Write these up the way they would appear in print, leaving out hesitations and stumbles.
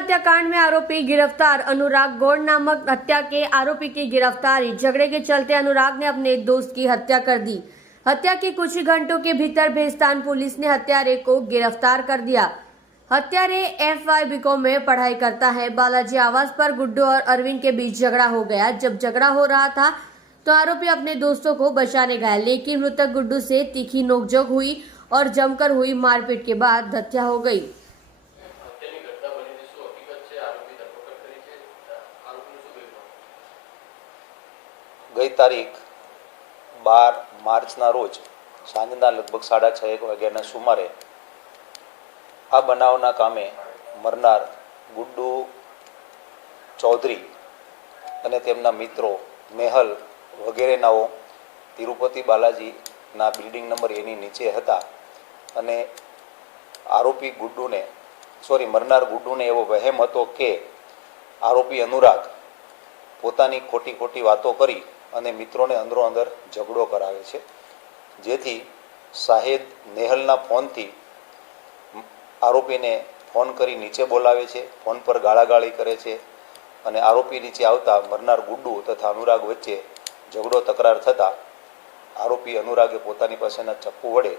हत्याकांड में आरोपी गिरफ्तार। अनुराग गौड़ नामक हत्या के आरोपी की गिरफ्तारी। झगड़े के चलते अनुराग ने अपने दोस्त की हत्या कर दी। हत्या के कुछ ही घंटों के भीतर भेस्तान पुलिस ने हत्यारे को गिरफ्तार कर दिया। हत्यारे FY BCom में पढ़ाई करता है। बालाजी आवास पर गुड्डू और अरविंद के बीच झगड़ा हो गया। जब झगड़ा हो रहा था तो आरोपी अपने दोस्तों को बचाने गया, लेकिन मृतक गुड्डू से तीखी नोकझोंक हुई और जमकर हुई मारपीट के बाद हत्या हो गई। गई तारीख 12 માર્ચના રોજ સાંજના લગભગ 6:30 વાગ્યાના સુમારે આ બનાવના કામે મરનાર ગુડ્ડુ ચૌધરી અને તેમના મિત્રો મેહલ વગેરેનાઓ તિરુપતિ બાલાજીના બિલ્ડિંગ નંબર એની નીચે હતા અને આરોપી મરનાર ગુડ્ડુને એવો વહેમ હતો કે આરોપી અનુરાગ પોતાની ખોટી ખોટી વાતો કરી અને મિત્રોને અંદરો અંદર ઝઘડો કરાવે છે, જેથી શાહેદ નેહલના ફોનથી આરોપીને ફોન કરી નીચે બોલાવે છે, ફોન પર ગાળાગાળી કરે છે અને આરોપી નીચે આવતા મરનાર ગુડ્ડુ તથા अनुराग વચ્ચે ઝઘડો તકરાર થતાં આરોપી अनुरागे પોતાની પાસેના ચપ્પુ વડે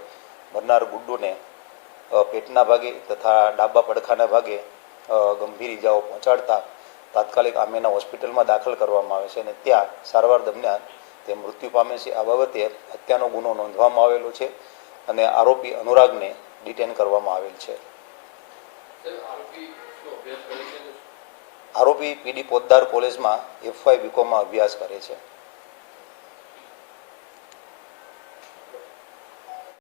મરનાર ગુડ્ડુને પેટના ભાગે તથા ડાબા પડખાના ભાગે ગંભીર ઇજાઓ પહોંચાડતા તાત્કાલિક આમેના હોસ્પિટલમાં દાખલ કરવામાં આવે છે અને ત્યાં સારવાર દરમિયાન તે મૃત્યુ પામે છે। આ બાબતે હત્યાનો ગુનો નોંધવામાં આવેલો છે અને આરોપી अनुरागને ડિટેન કરવામાં આવેલ છે। આરોપી PD પોદ્દાર કોલેજમાં FY BCom માં અભ્યાસ કરે છે।